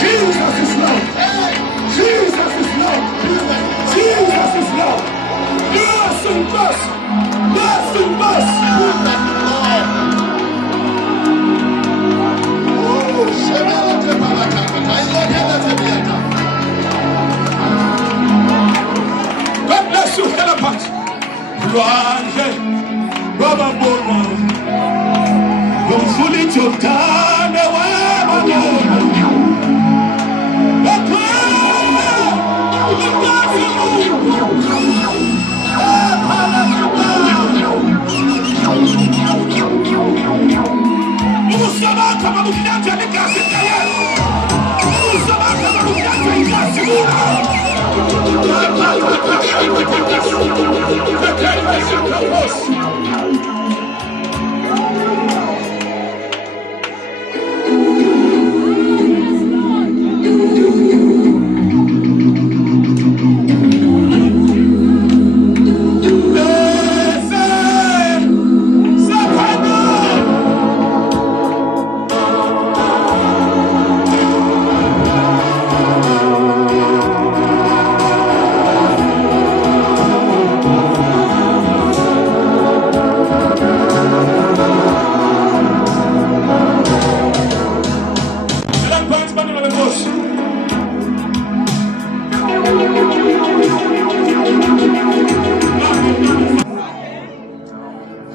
Jesus is Lord. Jesus is Lord. Jesus is Lord. Yes and yes. Yes and yes. God bless you, Helapat. Lwandle lwababonwa lomfula iJordani wababonwa ukusabakha mabuhlanja igazi likaYesu ukusabakha mabuhlanja igazi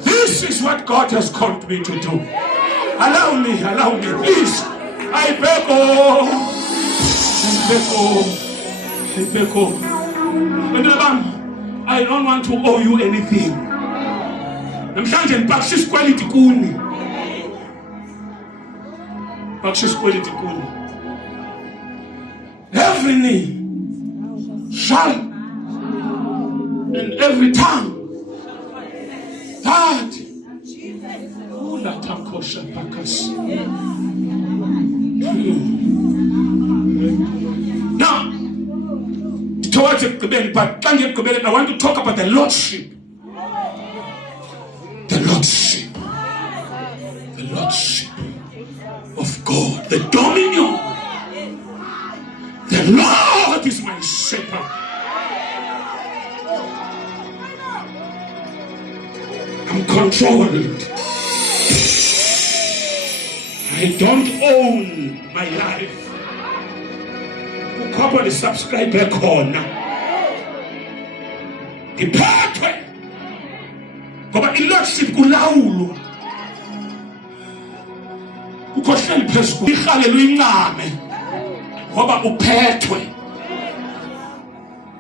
This is what God has called me to do. Allow me, please. I beg you. I don't want to owe you anything. Namhlanje ngibakshisa quality kuni. Bakshisa quality kuni. Every knee shall and every tongue that now towards the but I want to talk about the lordship of God, the dominion. The Lord is my shepherd. I'm controlled. I don't own my life. Ukhopa subscribe khona. Iphathwe. Ngoba ilordship kulawulo. Ukhohleli phezulu ihalelo incame. Ngoba uphethwe.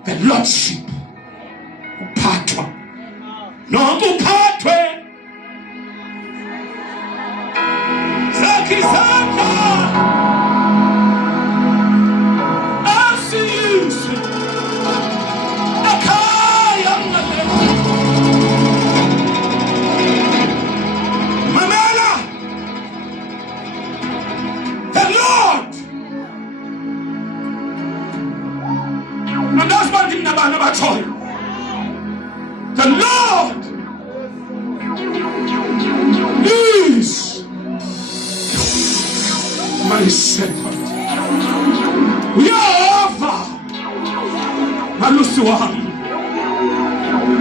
The lordship uphathwa. Nonke uphathwe. Zakizaka. Asiyise. Akhaya mnadethu. Mamela. The Lord. And that's what in the choice. The Lord is my shepherd. Yehova malusi wami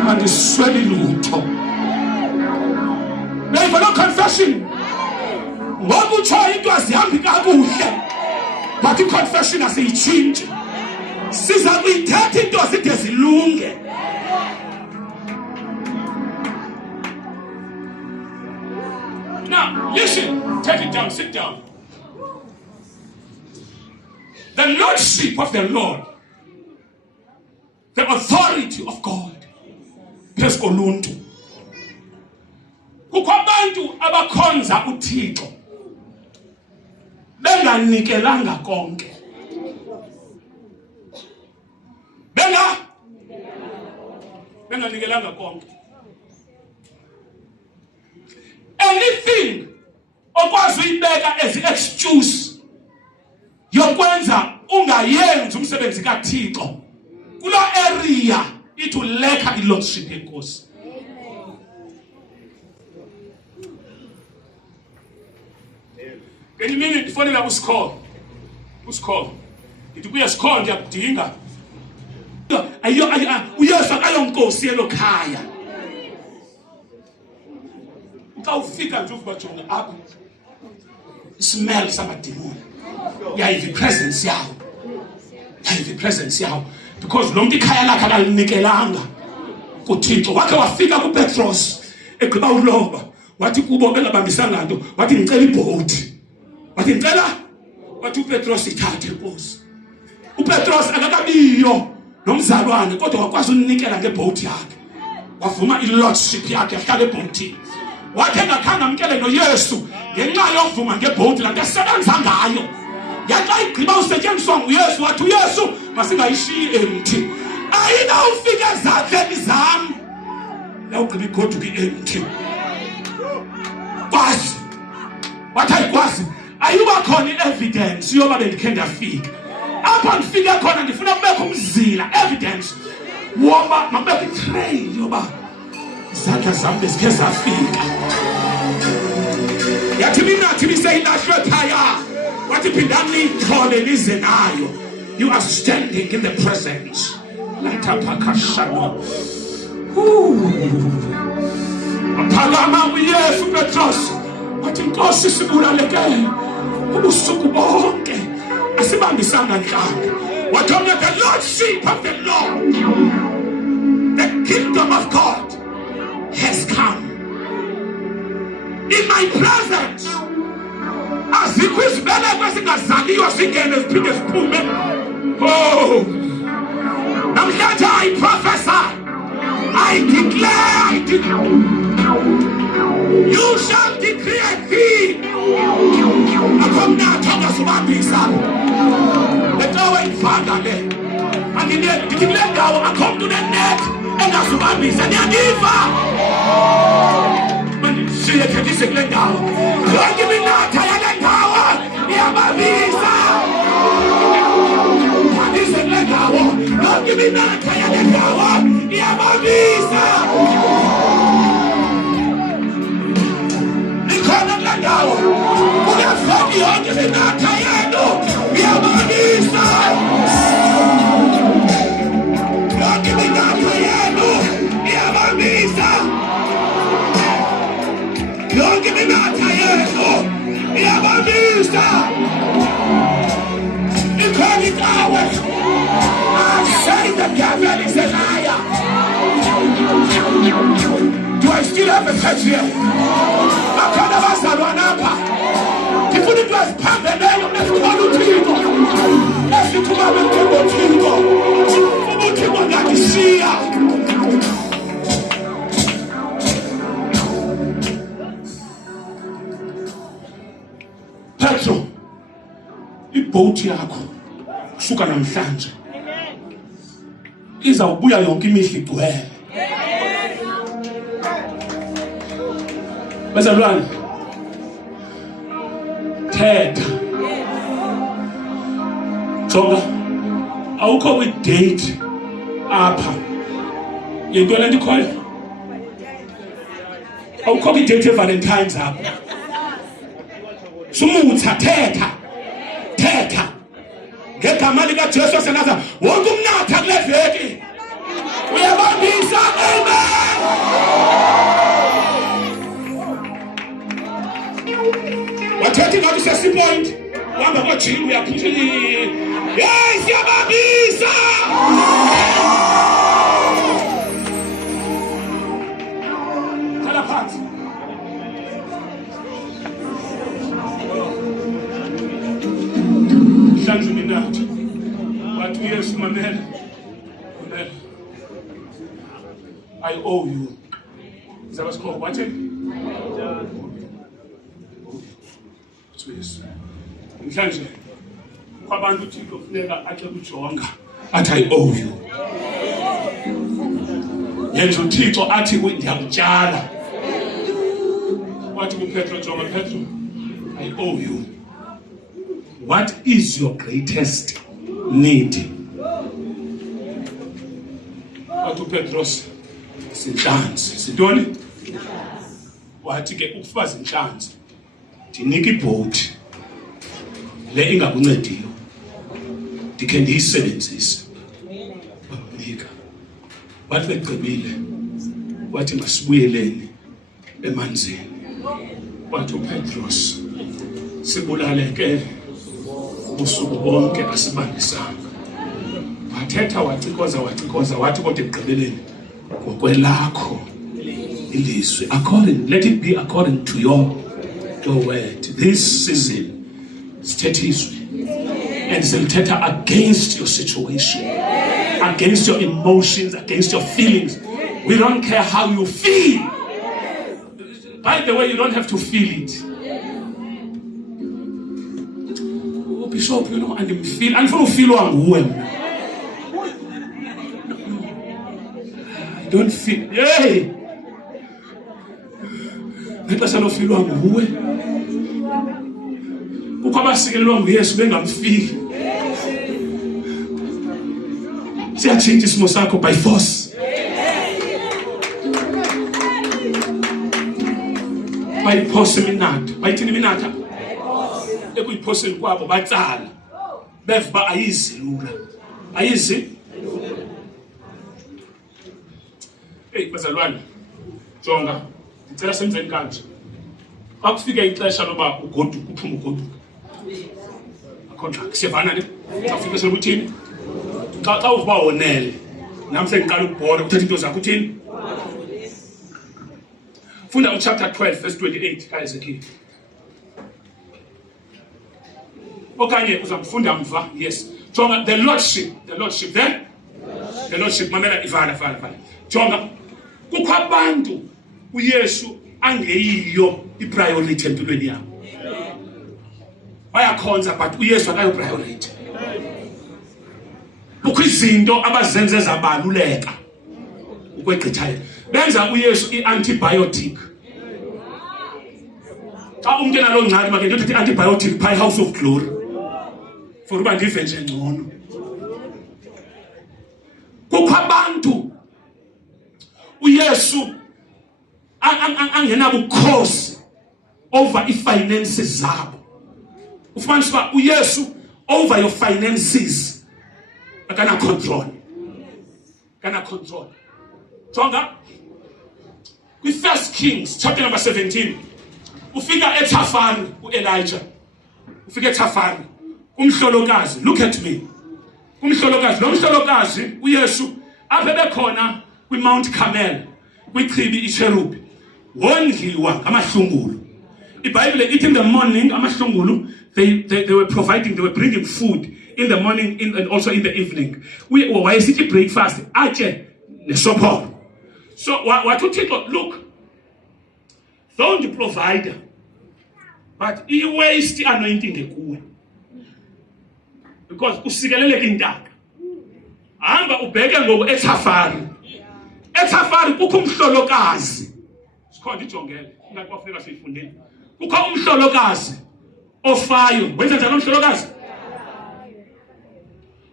andisweli lutho. Never no confession. Ngoba utsho into azihambi kakuhle. But i-confession asiyitshintshe. Siza kuyithatha into zide zilunge. Now, listen, take it down, sit down. The lordship of the Lord, the authority of God, phezu koluntu. Kukho abantu abakhonza uThixo benganikelanga konke. Benganikelanga konke. Anything okwazi uyibeka as excuse yokwenza ungayenzi ungenzi umsebenzi kaThixo kula area ithi ulekha ilordship yenkosi. Ngenye imini ndifonela uSikholo ndithi kuye Sikholo ndiyakudinga uyesu akayonkosi elokhaya. Xa ufika nje uvajonga apha smell samadimoni yayiva ipresence yawo because lo muntu ikhaya lakhe akalinikelanga kuThixo. Wakhe wafika kuPetros egqiba uloba wathi kubo bengabambisanga nto wathi ngicela iboat wathi uPetros ithathe inkosi. uPetros akakabiyo nomzalwane kodwa wakwazi uninikela ngeboat yakhe wavuma ilordship yakhe yahlala eboatini. Wathi engakhange amkele noYesu ngenxa yovuma ngeboat lanto esebenza ngayo. Yaxa igqiba usetyenziswa nguYesu wathi uYesu masingayishiyi empty. Ayinawufika ezandleni zami yawugqiba igoduka i-empty. Kwazi wathi ayikwazi ayuba khona i-evidence yoba bendikhe ndafika apha ndifike khona. Ndifuna kubekho umzila evidence woba makubekho itrail yoba izandla zami bezikhe zafika. Yathi minathi biseyilahlwe phaya wathi phindani niyithole nize nayo. You are standing in the presence. Latapakashano. Aphakama uYesu Petros wathi Nkosi sibulaleke ubusuku bonke asibambisanga nhlanga. Wathona the lordship of the Lord, the kingdom of God has come in my presence. Azikho izibeleko ezingazaliwa zingene ziphinde ziphume. Oh, namhlanje I prophesy, I declare, you shall decree a thing. Akomnatha ngasibambisa letowe ifanga le andikule ndawo akhomntu nenet engasibambisa ndiyandiva mandishiye khetise kule ndawo yonke iminatha yale ndawo iyabambisa. Mandise kule ndawo yonke iminatha yale ndawo iyabambisa. Nikhona kule ndawo kuyafani yonke iminatha yenu iyabambisa. Yonke iminatha yenu iyabambisa. Yonke iminatha yenu iyabambisa. Ikhona indawo I say the devil is a liar. Do I still have a church here? Bakhona abazalwana apha ndifuna into eziphambeleyo ezikhona uThixo esikhuma beNkomo uThixo ngakishiya. Petro iboat yakho suka namhlanje izawubuya yonke imihla igcwele. Bazalwane thetha jonga awukho kwi-date apha yinto le nto ikhoyo awukho kwi-date ye-Valentine's apha. Sumutha thetha ngegama likaJesu waseNazareth wonke umnatha kule veki uyabambisa. Amen. Wathethi ngathi sesipoint uhamba kojini uyaphutha hey siyabambisa. Thala phansi. Hlanza iminatha wathi uYesu mamela I owe you. Zabasikho wathi Yesu mhlanje kwabantu uThixo kufuneka akhe kujonga athi I owe you. Yenza uThixo athi ndiyakutyala. Wathi kuPetro jonga Petro I owe you. What is your greatest needy. Wathi uPetros sinhlanzi sintoni wathi ke ukufaza inhlanzi ndinika ibhothi le ingakuncediyo ndikhe ndiyisebenzise banika wathi begqibile wathi masibuyeleni emanzini wathi uPetros sibulaleke ubusuku bonke asibambisanga wathetha wacikoza wathi kodwa ekugqibeleni ngokwelakho ilizwi let it be according to your word. This season sithetha izwi and silithetha against your situation, against your emotions, against your feelings. We don't care how you feel. By the way, you don't have to feel it. Oh, Bishop, you know, and you feel, and for feel nguwe. I don't feel. Hey, ngexesha lofilwa nguwe. Kukho abasikelelwa nguYesu bengamfiki. Siyatshintsha isimo sakho by force. Bayiphose iminatha. Bayithini iminatha? Ekuyiphoseni kwabo batsala. Beva ba ayizi lula. Ayizi? Hey, bazalwane. Jonga. Ngicela senzeni kanje. Akufika ixesha loba ugoduka uphuma ugoduka. Contract siyavana ne? Afika sokuthini? Xa uba wonele. Namhle ngiqala ukubhona uthatha into zakho uthini? Funda uchapter 12 verse 28 kaEzekiel. Okanye uzamfunda mva. Yes. Jonga the lordship there. The lordship mamela ivana. Jonga kukho abantu uYesu angeyiyo ipriority empilweni yabo. Bayakhonza but uYesu akayo priority. Kukho izinto abazenze zabaluleka ukwegqithayo. Benza uYesu iantibiotic. Xa umuntu enalo ngcali make ndothi antibiotic by House of Glory. For uba ndive nje ngcono. Kukho abantu uYesu angenabukhosi over ifinances zabo. Ufumanisa uba uYesu over your finances akana control. Jonga kwi-1 Kings chapter number 17 ufika eThafani uElijah. Ufika eThafani umhlolokazi, look at me. Umhlolokazi, lo mhlolokazi uYesu aphe bekhona kwi-Mount Carmel kwichibi icherubhi wondliwa ngamahlungulu. IBhayibhile ithi in the morning amahlungulu they were bringing food in the morning and also in the evening. Wayesithi breakfast atye nesophoro. So what uThixo, look, don't provide but i-waste anointing ekuwe because usikeleleka intaka. Hamba ubheke ngoku eThafari. eThafari kukho umhlolokazi. Sikhona ijongele ngathi kwafuneka siyifundile. Kukho umhlolokazi ofayo. Wenza njani umhlolokazi?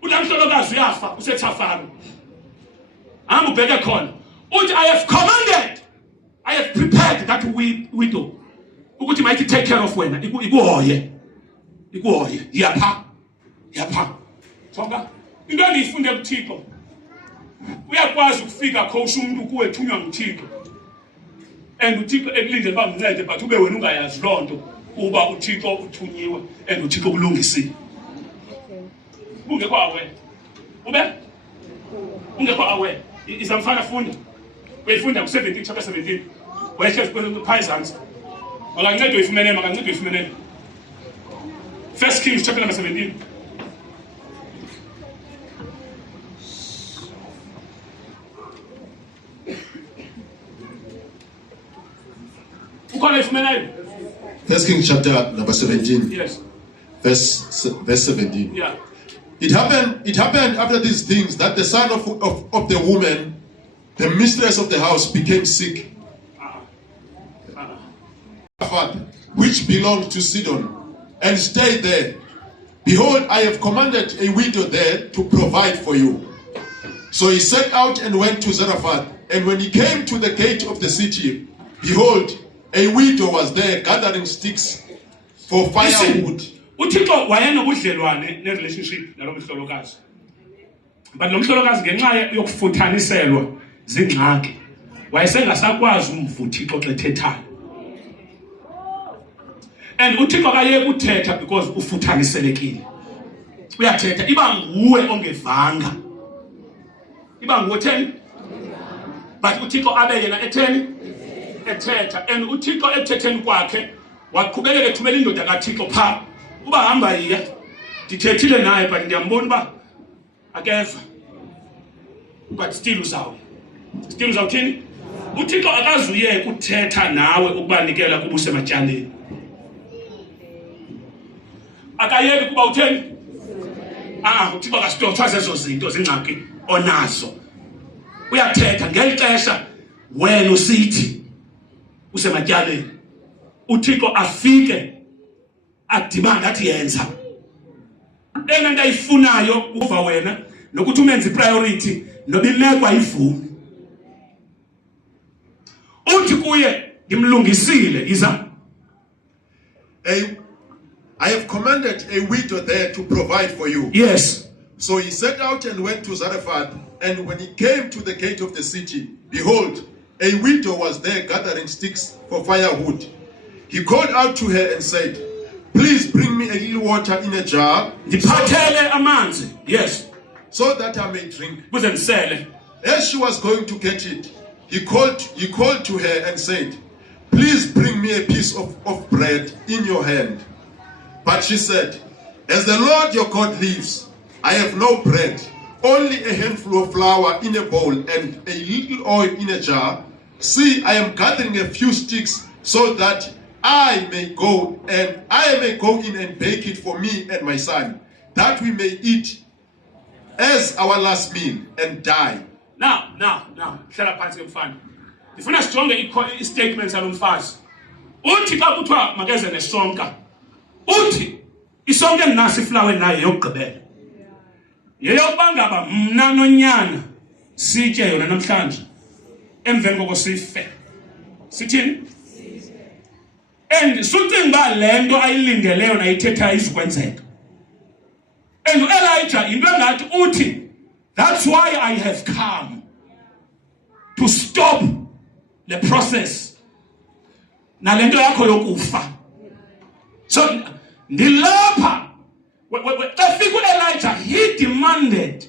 Ulamhlolokazi uyafa useThafari. Hamba ubheke khona. Uthi I have commanded, I have prepared that widow ukuthi might take care of wena ikuhoye yapha songa into endiyifunde kuThixo uyakwazi ukufika khosha umuntu kuwe thunywa nguThixo and uThixo ekulindele uba mncede but ube wena ungayazi loo nto uba uThixo uthunyiwe and uThixo kulungisile. Ungekho aware ungekho aware izamfana funda uyifunda ku-17 chapter 17 wehle phaa ezantsi makancede uyifumenele 1 Kings chapter number 17. Ukhona uyifumenele 1 Kings chapter number 17. Yes. Verse 17. Yeah. It happened after these things that the son of the woman, the mistress of the house, became sick. Which belonged to Sidon, and stayed there. Behold, I have commanded a widow there to provide for you. So he set out and went to Zarephath. And when he came to the gate of the city, behold, a widow was there gathering sticks for firewood. uThixo wayenobudlelwane ne-relationship nalo mhlolokazi. But lo mhlolokazi ngenxa yokufuthaniselwa zingxaki wayesengasakwazi umva uThixo xa ethethayo. And uThixo akayeke uthetha because ufuthaniselekile. Uyathetha iba nguwe ongevanga. Iba nguwe theni? But uThixo abe yena etheni? Ethetha. And uThixo ethetheni kwakhe waqhubekela ethumela indoda kaThixo pha. Uba hamba yiya. Ndithethile naye but ndiyambona uba akeva. But still uzawuthini? uThixo akazuyeka uthetha nawe ukubanikela kuba usematyaleni. Akayeki kuba utheni? uThixo akasitotha ezo zinto zingxaki onazo. Uyathetha ngelixesha wena usithi usematyaleni. uThixo afike adimanda athi yenza. Enento ayifunayo uva wena nokuthi umenze priority nobimekwa ivumi. Uthi kuye ngimlungisile iza. I have commanded a widow there to provide for you. Yes. So he set out and went to Zarephath, and when he came to the gate of the city, behold, a widow was there gathering sticks for firewood. He called out to her and said, please bring me a little water in a jar. Ndiphathele amanzi. Yes. So that I may drink. As she was going to get it, he called to her and said, please bring me a piece of bread in your hand. But she said, as the Lord your God lives, I have no bread, only a handful of flour in a bowl and a little oil in a jar. See, I am gathering a few sticks so that I may go in and bake it for me and my son, that we may eat as our last meal and die. Now, hlala phansi mfana. Ndifuna sijonge i-statements alomfazi. Uthi xa kuthiwa makeze nesonka. Uthi isonke endinaso iflawa nayo yokugqibela. Yeyokuba ngaba mna nonyana sitye yona namhlanje. Emveni koko sife. Sithini? And sucinga uba le nto ayilindeleyo nayithethayo izukwenzeka. And Elijah into engathi uthi, that's why I have come to stop the process. Nalento yakho yokufa. So ndilapha Elijah, he demanded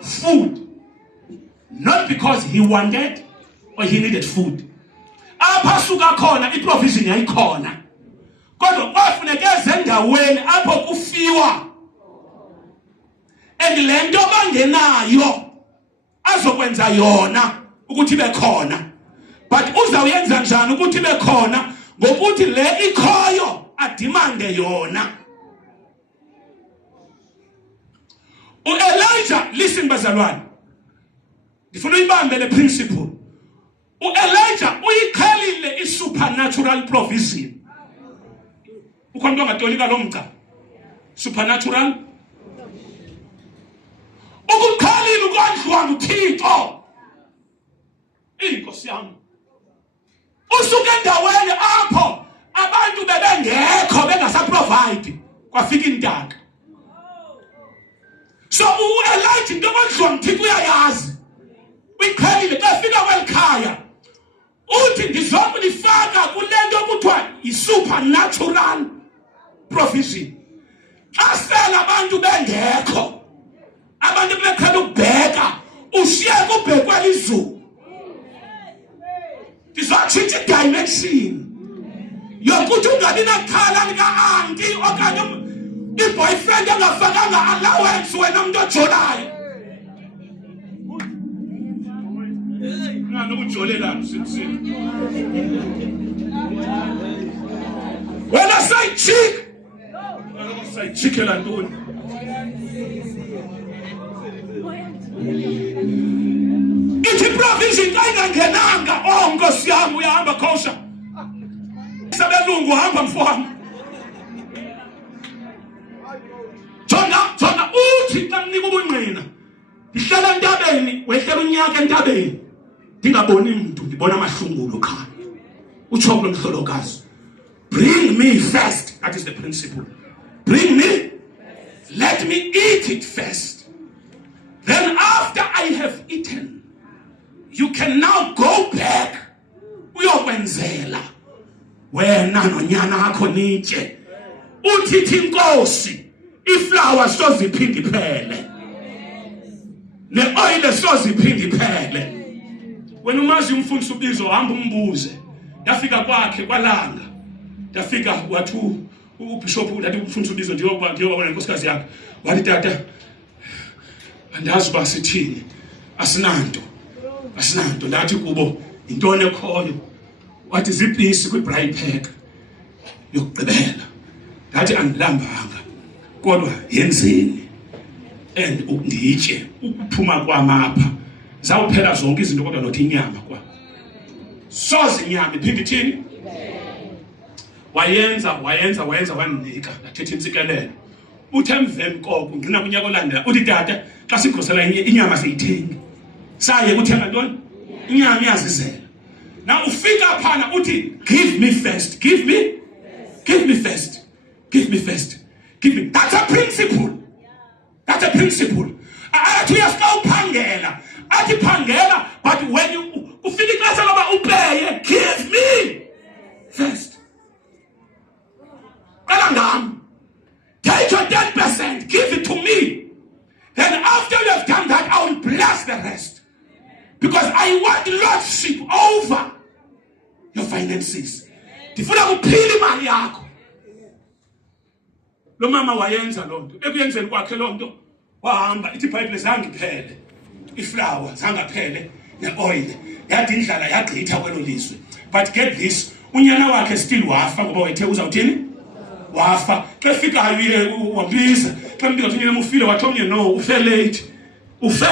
food, not because he wanted or he needed food. Apha suka khona iprovision yayikhona. Kodwa kwafuneka ezendaweni apho kufiwa. And le nto bangenayo azokwenza yona ukuthi bekhona. But uzawuyenza njani ukuthi bekhona? Ngokuthi le ikhoyo adimande yona. Elijah, listen bazalwane. Ndifuna uyibambe le principle. Elijah uyikhalile i-supernatural provision. Ukhona ngatolika lo mca. Supernatural. Ukukhalile ukondliwa nguThixo. Inkosi yami. Usuke endaweni apho abantu bebengekho bengasaprovide kwafika intaka. So Elijah into okondliwa nguThixo uyayazi. Uyikhalile kafika kwelikhaya. Uthi ndizokulifaka kulento okuthiwa yi-supernatural provision. Asela abantu bengekho. Abantu bekhona ukubheka. Ushiyeka ubhekwa lizulu. Ndizotshintsha i-dimension. Yokuthi ungabi nakhala lika-auntie okanye i-boyfriend engafakanga allowance wena umuntu ojonayo. When I say chick, I don't say chicken and doing. Ithi provision kayingangenanga nkosi yami uyahamba kosha. Sabelungu hamba mfowami. uThixo amnika ubungqina ngihlala entabeni wehlela unyaka entabeni ngingaboni umuntu ngibona amahlungulo khaya utsho lo mhlolokazi bring me first. That is the principle. Bring me, let me eat it first, then after I have eaten you can now go back uyokwenzela wena nonyana akho nitshe uthithi inkosi iflower soziphinde iphele ne-oil soziphinde iphele. Wena umazi umfundisi ubizo hamba umbuze yafika kwakhe kwalanga yafika wathi ubishop ulathi umfundisi ubizo ndiyobona inkosikazi yakhe wathi tata andazi basithini asinanto lathi kubo intone ekhoyo wathi zipisi kwi-bride pack yokugqibela ngathi andilambanga kodwa yenzeni and nditye ukuphuma kwamapha zawuphela zonke izinto kodwa nothi inyama kwa soze inyama iphinde ithini wayenza wanika ndathetha intsikelelo uthe emveni koko ngina kunyaka olandela uthi tata xa sigrosela inyama siyithengi saye kuthenga ntoni inyama iyazizela. Now ufika phana uthi give me first. That's a principle. Athi uyafika uphangela athi phangela but when you ufika ixesha loba upeye give me first. Qala ngami take your 10%, give it to me, then after you have done that I will bless the rest because I want lordship over your finances. Ndifuna kuphila imali yakho. Lo mama wayenza lonto ekuyenzeni kwakhe lonto wahamba ithi iBhayibheli zange iphele iflower zangaphele ne-oil yathi indlala yagqitha kwelo lizwe. But get this, unyana wakhe still wafa ngoba wethe uzawuthini wafa xa fikayo wabiza xa mbika unyana mufile wathi omnye no ufe late ufe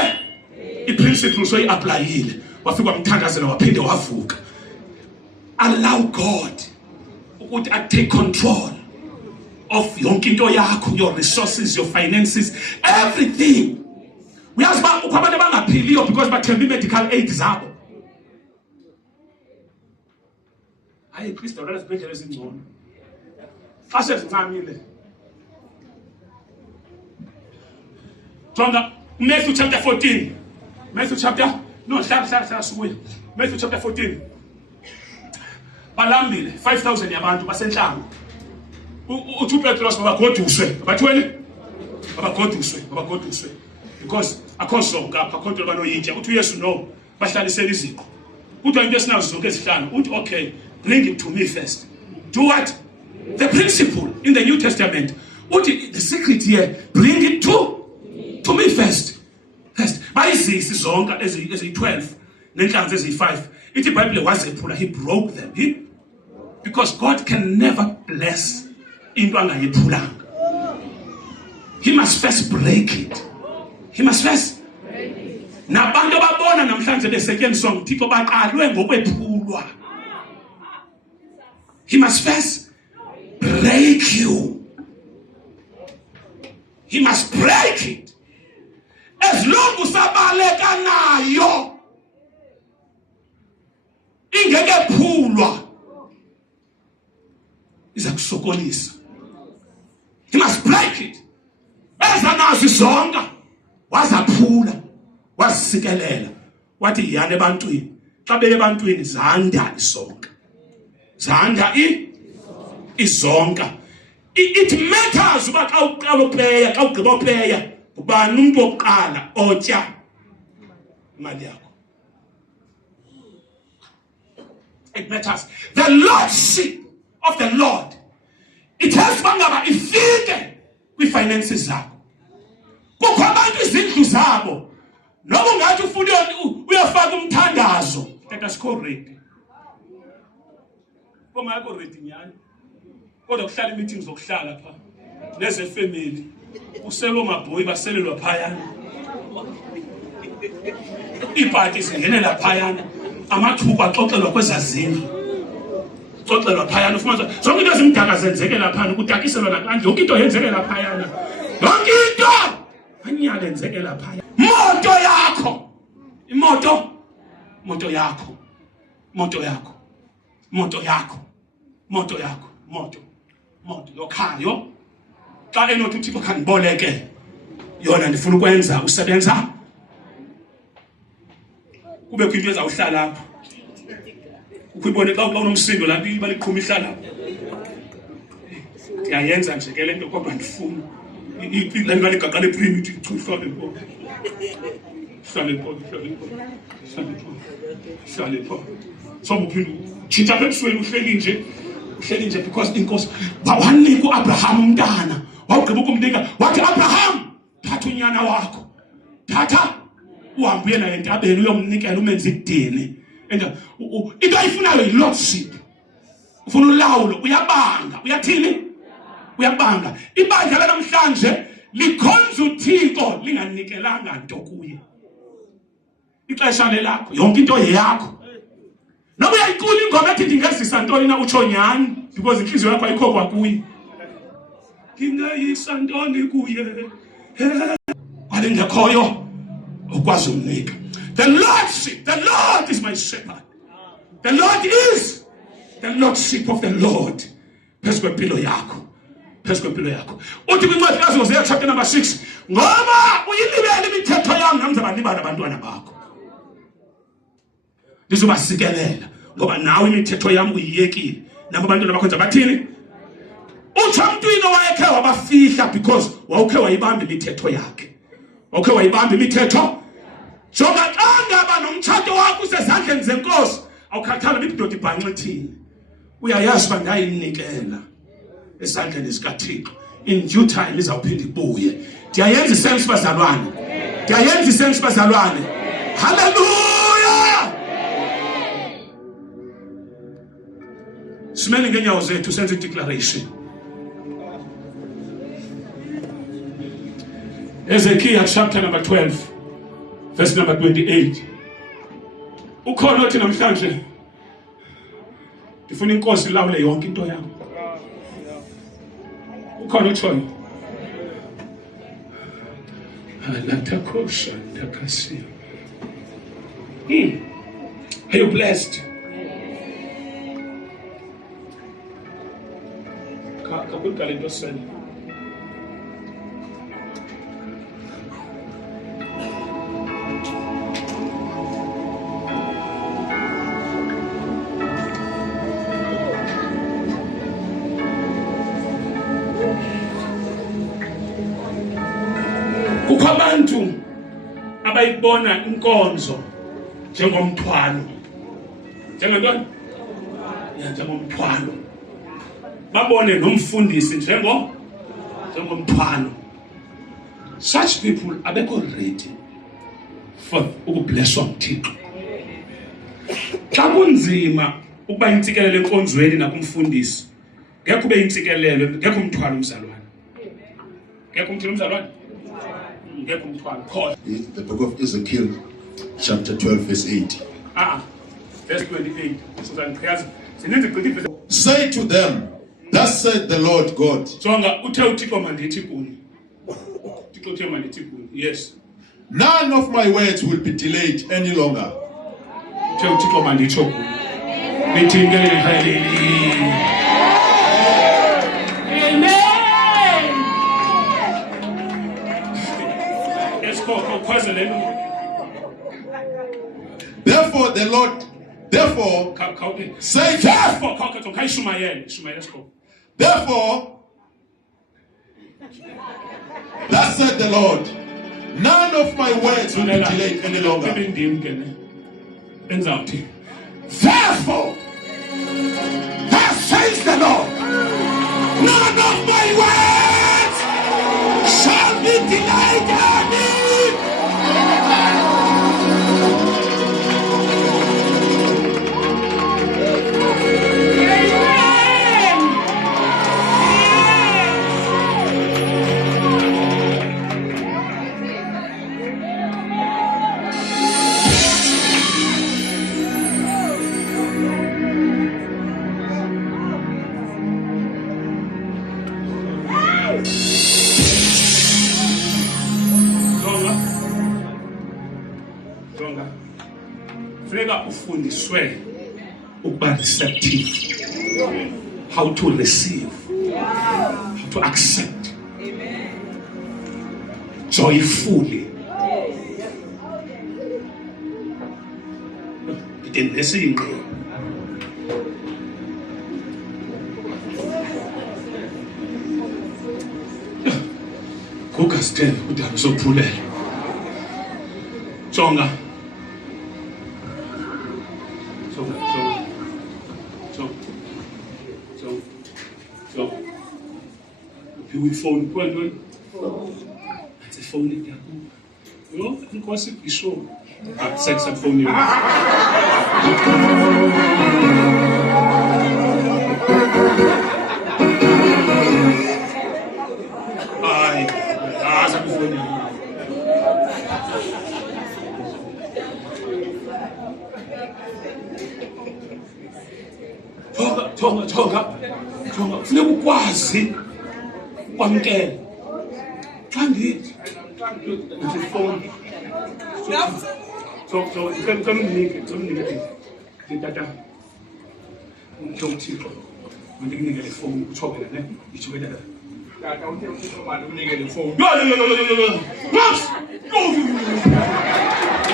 iprinciple so iapplyile wafika wamthandazela waphinde wavuka. Allow God ukuthi take control of yonke into yakho, your resources, your finances, everything. Uyazi ba ukho abantu abangaphiliyo because bathemba medical aid zabo. Hayi Kristo wala sibhedlela ezingcono. Fashe zincamile. Jonga Matthew chapter 14. Matthew chapter 14. Balambile 5,000 yabantu basenhlanga. uThu Petros babagoduswe because akho sonke apha akho nto banoyitya uthi uYesu no bahlalisela iziko uthi into esinazo zonke ezihlanu uthi okay bring it to me first. Do what? The principle in the New Testament uthi the secret here bring it to me first. Bayizisi zonke ezi12 nenhlanzi ezi5 ithi iBhayibheli wazephula he broke them because God can never bless into angayiphulanga. He must first break it. Nabantu ababona namhlanje besetyenziswa nguThixo baqalwe ngokwephulwa. He must first break you. He must break it. As long usabaleka nayo ingekephulwa iza kusokolisa. He must break it. Ezanazo izonka wazaphula wasikelela wathi yana ebantwini xa beye ebantwini zanda isonka izonka. It matters uba xa uqala upeya xa ugqiba upeya ubani umuntu wokuqala otya imali yakho. It matters. The lordship of the Lord, it has bangaba ifike kwi-finances zakho. Kukho abantu izindlu zabo noba ungathi ufuna uyafaka umthandazo that is correct. Koma yakho ready nyani kodwa kuhlala meetings zokuhlala pha neze family uselo mabhoyi baselelwa phayana iparty zingenela phayana amathuba axoxelwa kwezazindlu xoxelwa phayana ufumana zonke into ezimdaka zenzekela phana ukutakiselwa nakanje yonke into yenzekela phayana yonke into anyaka enzeke lapha moto yakho moto yokhayo xa enothi uThixo khandiboleke yona ndifuna ukwenza usebenza kube kwinto ezawuhlala lapha ukuyibone xa unomsindo lapha iba liqhuma ihlala ndiyayenza nje ke le nto kodwa ndifuna ilantu ligaqale ephini uthi chuhlale pho so uphinde tshintsha ebusweni uhleli nje because inkosi wanika uAbraham umntana wawugqiba ukumnika wathi Abraham thatha unyana wakho thatha uhambe uye naye entabeni uyomnikela umenze idini and into ayifunayo yilordship ufuna ulawulo uyabanga uyathini uyabanga ibandla namhlanje likhonza uThixo linganikelanga nto kuye ixesha lelakho yonke into yakho noma uyayicula ingoma ethi ndingezisa ntoni na utsho nyani because inhliziyo yakho ayikho kwakuye ngingayisa ntoni kuye walengekhoyo ukwazi umnika the Lord is my shepherd the Lord is the lordship of the Lord phezu kwempilo yakho uthi kwincwadi kaHosea chapter number 6 ngoba uyilibele imithetho yami nami zabalibala abantwana bakho ndizobasikelela ngoba nawe imithetho yami uyiyekile nabo abantwana bakho bathini uthi umntwini owayekhe wabafihla because wawukhe wayibamba imithetho yakhe wawukhe wayibamba imithetho jonga xa ngaba nomtshato wakho usezandleni zenkosi awukhathala ibindoda ibhanxa ithini uyayazi uba ndayinikela esandleni sikaThixo in due time izawuphinda ibuye ndiyayenza isense bazalwane hallelujah simele ngenyawo zethu senze declaration Ezekiel chapter number 12 verse number 28 ukhona othi namhlanje ndifuna inkosi ilawule yonke into yami ukhona utshoyo alatakosha ndakasiya are you blessed kakukale into sele kukho abantu abayibona inkonzo njengomthwalo njengantoni njengomthwalo babone nomfundisi njengomthwalo such people abekho ready for ukublesswa nguThixo xa kunzima ukuba intsikelelo enkonzweni nakumfundisi ngeke ube intsikelelo ngeke umthwalo umzalwane ngeke umthwalo The book of Ezekiel chapter 12 verse 8 verse 28 say to them thus said the Lord God jonga uthe uThixo mandithi kuni uThixo uthe mandithi kuni yes none of my words will be delayed any longer uthe uThixo manditsho kuni nithi hallelujah Therefore the Lord say therefore that said the Lord none of my words will be delayed any longer therefore that says the Lord none of my words shall be delayed Jonga. Funeka ufundiswe ukuba receptive. How to receive. How to accept. Joyfully. In this English. Ukastell udaba sophulela. Jonga. So. Upiwe phone kwani? Ati phone yakho. Yo, inkosi isho. Akusekisa phone yakho. Jonga. Funeka ukwazi kwamkela. Xa ndithi phone. So, ngicemnike tata. Ngithixo. Mandinike le phone uthobela ne. Ithobela la. Tata uthixo manje unike le phone. Yo. Maps.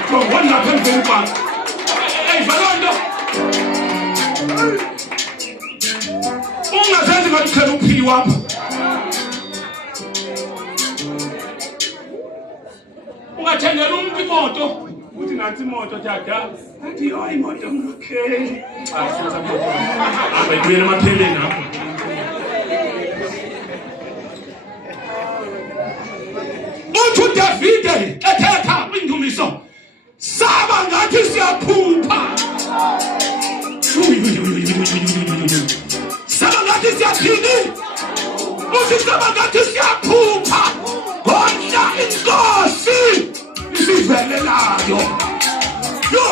So, what happened to you? Hey, Fernando. Ungazenzi ngathela uphili wapha. Ungathengela umuntu imoto. Uthi nathi imoto tata. Athi yo imoto okay. Sasa moto. Abayibuyela emapheleni apho. Uthi Davide ethetha indumiso. Saba ngathi siyaphupha. Saba ngathi siyaphini. Uthi saba ngathi siyaphupha. Kodwa inkosi isivelelayo. Yo.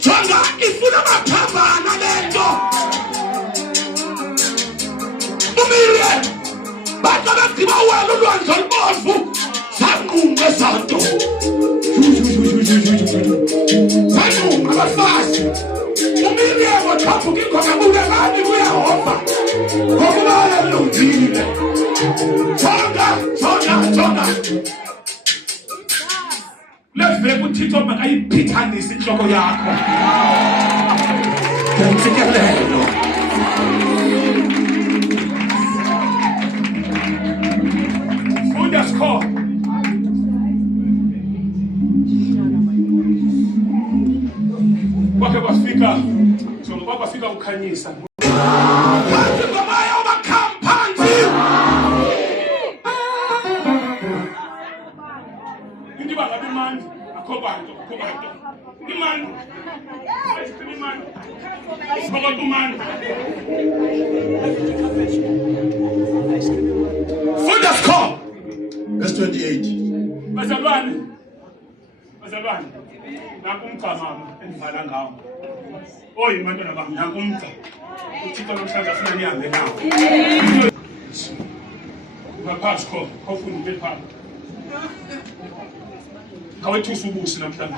Jonga ifuna amaphambana lento. Umile. Bathi abagqiba wena ulwandle olubomvu. Sanqunga santo. Sanqunga abafazi. Umile wathaphuka ingoba kubekani kuyahova. Ngokuba elungile. Jonga. Levele uThixo makayiphithanise inhloko yakho. Ngifikelelo. Funda score. Kwafika ukhanyisa. Phansi ngomaya umakhampanzi. Indiba ngabe imandi akho bantu. Imandi. Funda score. Verse 28. Bazalwane. Nakumgama endivala ngawo. Oyi bantwana bami nakumgca. uThixo namhlanje afuna nihambe nawo. Ngaphansi khofuna bepha. Kawethusa ubusi namhlanje.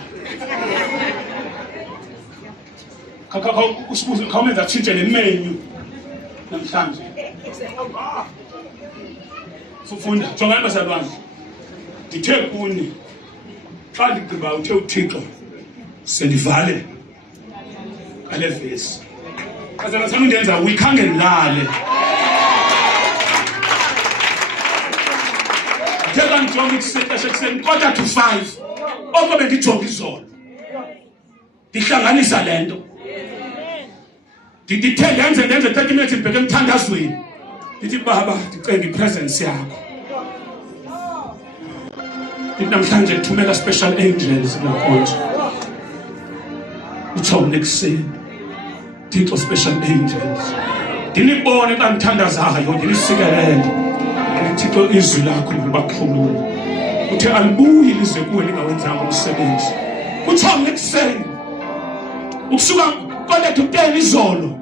Usibuze khawumenza tshintshe le menu namhlanje. Funda jongani bazalwane. Ndithe kuni xa ndigqiba uthe uThixo sendivale ale vesi. Kazana sami ndenza uyikhange ngilale. Njeba ngijonga ikusexesha ekuseni 4:45 oko bendijonga izolo. Ndihlanganisa lento. Ndithe ndenze 30 minutes ndibheke emthandazweni. Ndithi baba ndicenga ipresence yakho. Namhlanje ngithumela special angels ngakhona. Uthombe ekuseni. Thixo special angels. Ndinibone xa ngithandazayo ndinisikelele. Thixo izwi lakho libakhulula. Uthe alibuyi lize kuwe lingawenzanga umsebenzi. Uthombe ekuseni. Ukusuka kodwa to10 izolo.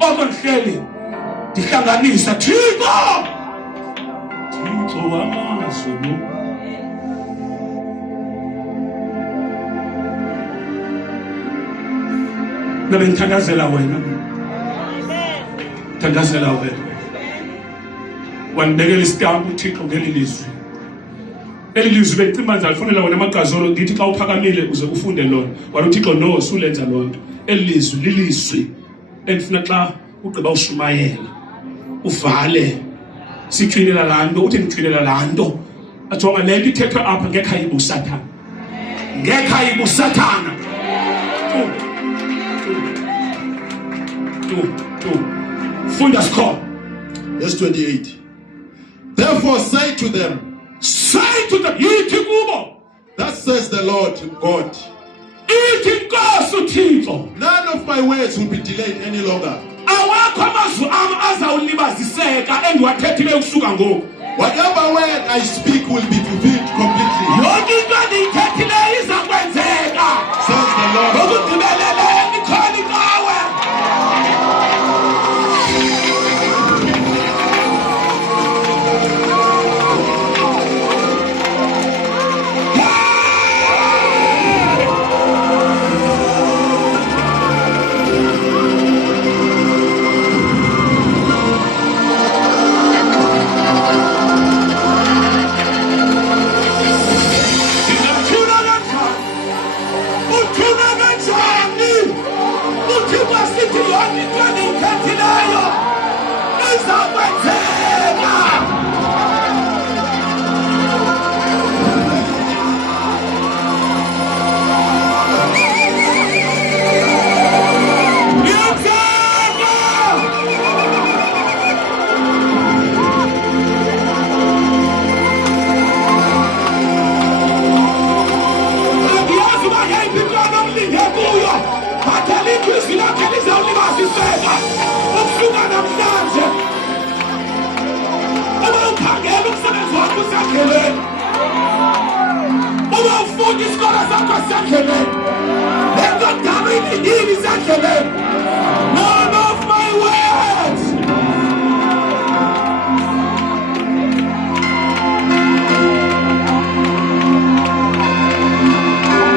Oko ndihleli ndihlanganisa Thixo. Thixo wamazulu. Nabe ngithandazela wena. Thandazela wena. Wanibekela isitampu uThixo ngeli lizwi. Eli lizwi becimbanza lifonela wena amagazolo ngithi xa uphakamile uze ufunde lona. Wathi uThixo no sulenza lonto. Eli lizwi lilizwi endifuna xa ugqiba ushumayela uvale sitshwilela lanto uthi ngitshwilela lanto ajonga le nto ithethwe apha ngekhaya ibusathana ngekhaya ibusathana funda sikho. Verse 28. Therefore say to them, yithi kubo, thus says the Lord God, ithi inkosi uThixo, none of my words will be delayed any longer. awakho amazwi ami azawulibaziseka endiwathethile ukusuka ngoku. Whatever word I speak will be fulfilled completely, yonke into endiyithethileyo iza kwenzeka, says the Lord. ngokugqibeleleyo ikhona inqawe.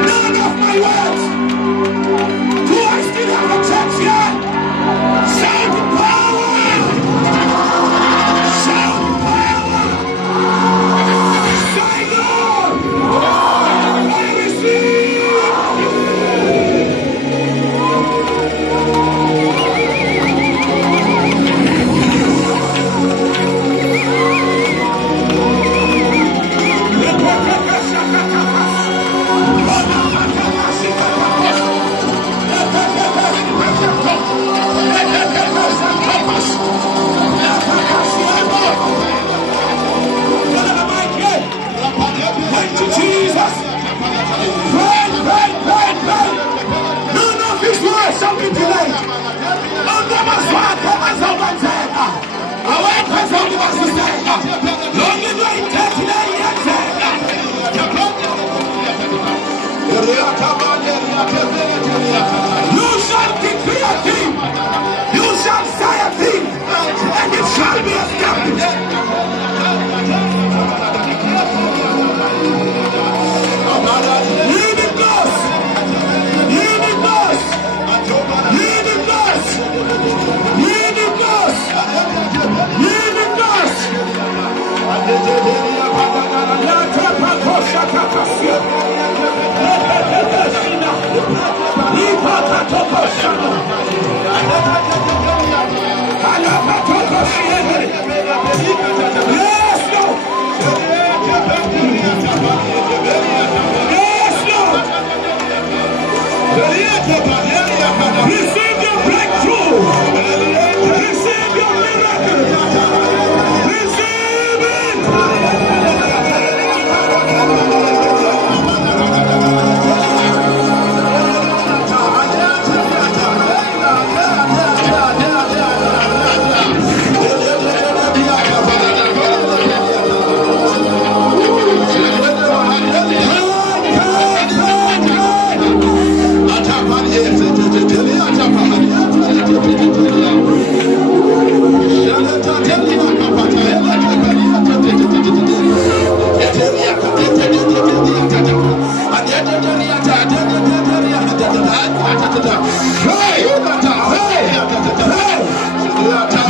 None of my words do I still have a chance here? Shout power! Shout power! Say no! I receive! Jesus, pray. None of his words shall be delayed. You shall decree a thing, you shall say a thing, and it shall be established. Receive your breakthrough. Receive your miracle. Receive it. Hey! Hey! Hey!